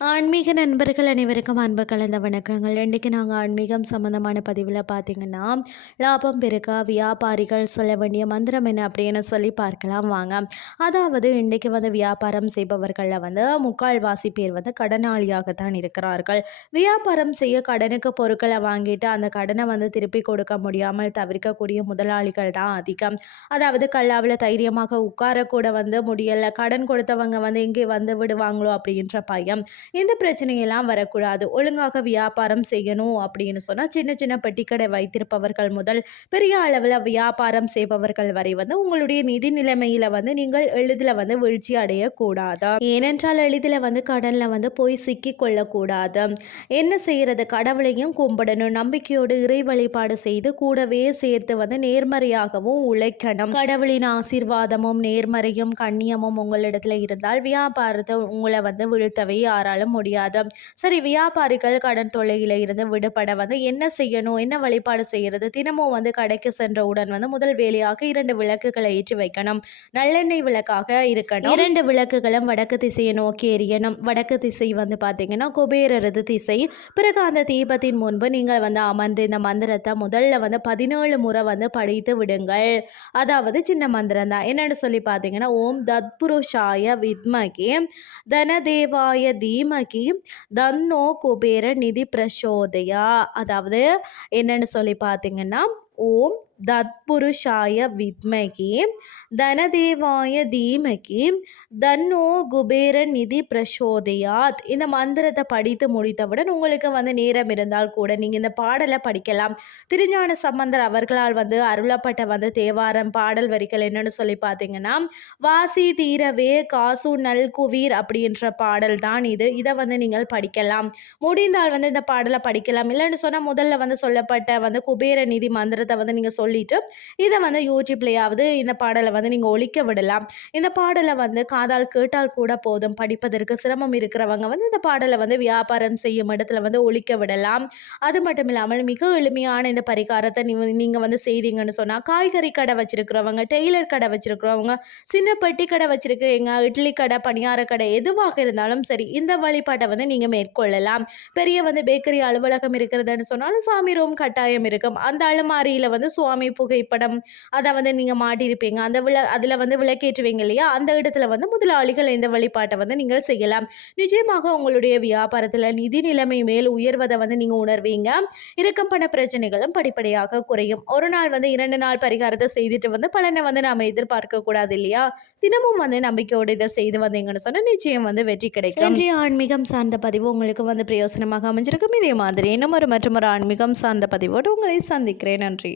ஆன்மீக நண்பர்கள் அனைவருக்கும் அன்பு கலந்த வணக்கங்கள். இன்றைக்கி நாங்கள் ஆன்மீகம் சம்மந்தமான பதிவில் பார்த்தீங்கன்னா லாபம் பெருக்க வியாபாரிகள் சொல்ல வேண்டிய மந்திரம் என்ன அப்படின்னு சொல்லி பார்க்கலாம் வாங்க. அதாவது இன்றைக்கி வந்து வியாபாரம் செய்பவர்களில் வந்து முக்கால்வாசி பேர் வந்து கடனாளியாகத்தான் இருக்கிறார்கள். வியாபாரம் செய்ய கடனுக்கு பொருட்களை வாங்கிட்டு அந்த கடனை வந்து திருப்பி கொடுக்க முடியாமல் தவிர்க்கக்கூடிய முதலாளிகள் தான் அதிகம். அதாவது கல்லாவில் தைரியமாக உட்காரக்கூட வந்து முடியலை. கடன் கொடுத்தவங்க வந்து எங்கே வந்து விடுவாங்களோ அப்படின்ற பயம். இந்த பிரச்சனையெல்லாம் வரக்கூடாது? ஒழுங்காக வியாபாரம் செய்யணும் அப்படின்னு சொன்னால் சின்ன சின்ன பெட்டிக்கடை வைத்திருப்பவர்கள் முதல் பெரிய அளவில் வியாபாரம் செய்பவர்கள் வரை வந்து உங்களுடைய நிதி நிலைமையில் வந்து நீங்கள் எளிதில் வந்து வீழ்ச்சி அடையக்கூடாது? ஏனென்றால் எளிதில் வந்து கடனில் வந்து போய் சிக்கி கொள்ளக்கூடாது என்ன செய்கிறது கடவுளையும் கும்பிடணும். நம்பிக்கையோடு இறை வழிபாடு செய்து கூடவே சேர்த்து வந்து நேர்மறையாகவும் உழைக்கணும். கடவுளின் ஆசீர்வாதமும் நேர்மறையும் கண்ணியமும் உங்களிடத்துல இருந்தால் வியாபாரத்தை உங்களை வந்து வீழ்த்தவே யாராலும் முடியாது சரி வியாபாரிகள் கடன் தொல்லையில் இருந்து விடுபட வந்து என்ன செய்யணும்? என்ன வழிபாடு செய்யறது? தினமும் வந்து கடைக்கு சென்றவுடன் வந்து முதல் வேலையாக இரண்டு விளக்குகளை ஏற்றி வைக்கணும். நல்லெண்ணெய் விளக்காக இருக்கணும். இரண்டு விளக்குகளும் வடக்கு திசையை நோக்கி எரியணும் வடக்கு திசை வந்து பார்த்தீங்கன்னா குபேரரது திசை. பிறகு அந்த தீபத்தின் முன்பு நீங்கள் வந்து அமர்ந்து இந்த மந்திரத்தை முதல்ல வந்து பதினேழு முறை வந்து படித்து விடுங்கள். அதாவது சின்ன மந்திரம் தான். என்னன்னு சொல்லி பார்த்தீங்கன்னா ஓம் தத்புருஷாய வித்மகே தனதேவாய தீமகி தன்னோ குபேர நிதி பிரசோதயா அதாவது என்னன்னு சொல்லி பார்த்தீங்கன்னா ஓம் தத்புருஷாய வித்மகி தனதேவாய தீமகி தன்னோ குபேர நிதி பிரசோதயாத். இந்த மந்திரத்தை படித்து முடித்தவுடன் உங்களுக்கு வந்து நேரம் இருந்தால் கூட நீங்கள் இந்த பாடலை படிக்கலாம். திருஞான சம்பந்தர் அவர்களால் வந்து அருளப்பட்ட வந்து தேவாரம் பாடல் வரிகள் என்னன்னு சொல்லி பார்த்தீங்கன்னா வாசி தீரவே காசு நல் குவீர் அப்படின்ற பாடல் தான் இது. இதை வந்து நீங்கள் படிக்கலாம். முடிந்தால் வந்து இந்த பாடலை படிக்கலாம். இல்லைன்னு சொன்னால் முதல்ல வந்து சொல்லப்பட்ட வந்து குபேர நிதி மந்திரத்தை வந்து நீங்கள் சொல்லிட்டு இதை வந்து யூடியூப்லேயாவது இந்த பாடலை வந்து நீங்கள் ஒழிக்க விடலாம். இந்த பாடலை வந்து காதால் கேட்டால் கூட போதும். படிப்பதற்கு சிரமம் இருக்கிறவங்க வந்து இந்த பாடலை வந்து வியாபாரம் செய்யும் இடத்துல வந்து ஒழிக்க விடலாம். அது மட்டும் இல்லாமல் மிக எளிமையான இந்த பரிகாரத்தை நீ நீங்கள் வந்து செய்தீங்கன்னு சொன்னால் காய்கறி கடை வச்சிருக்கிறவங்க டெய்லர் கடை வச்சிருக்கிறவங்க சின்ன பெட்டி கடை வச்சுருக்கீங்க இட்லி கடை பணியார கடை எதுவாக இருந்தாலும் சரி இந்த வழிபாட்டை வந்து நீங்கள் மேற்கொள்ளலாம். பெரிய வந்து பேக்கரி அலுவலகம் இருக்கிறதுன்னு சொன்னாலும் சாமி ரூம் கட்டாயம் இருக்கும். அந்த அலுமாரியில் வந்து சுவாமி புகைப்படம் அதை வந்து நீங்கள் மாட்டியிருப்பீங்க. அந்த விள அதில் வந்து விளக்கேற்றுவீங்க இல்லையா? அந்த இடத்துல வந்து முதலாளிகள் இந்த வழிபாட்டை வந்து நீங்கள் செய்யலாம். நிச்சயமாக உங்களுடைய வியாபாரத்தில் நிதி நிலைமை மேல் உயர்வதை வந்து நீங்கள் உணர்வீங்க. இருக்கும் பண பிரச்சனைகளும் படிப்படியாக குறையும். ஒரு நாள் வந்து இரண்டு நாள் பரிகாரத்தை செய்துட்டு வந்து பலனை வந்து நாம் எதிர்பார்க்க கூடாது இல்லையா? தினமும் வந்து நம்பிக்கையோடு இதை செய்து வந்தீங்கன்னு சொன்னால் நிச்சயம் வந்து வெற்றி கிடைக்கும். இன்றைய ஆன்மீகம் சார்ந்த பதிவு உங்களுக்கு வந்து பிரயோசனமாக அமைஞ்சிருக்கும். இதே மாதிரி இன்னும் ஒரு மற்றும் ஒரு ஆன்மீகம் சார்ந்த பதிவோடு உங்களை சந்திக்கிறேன். நன்றி.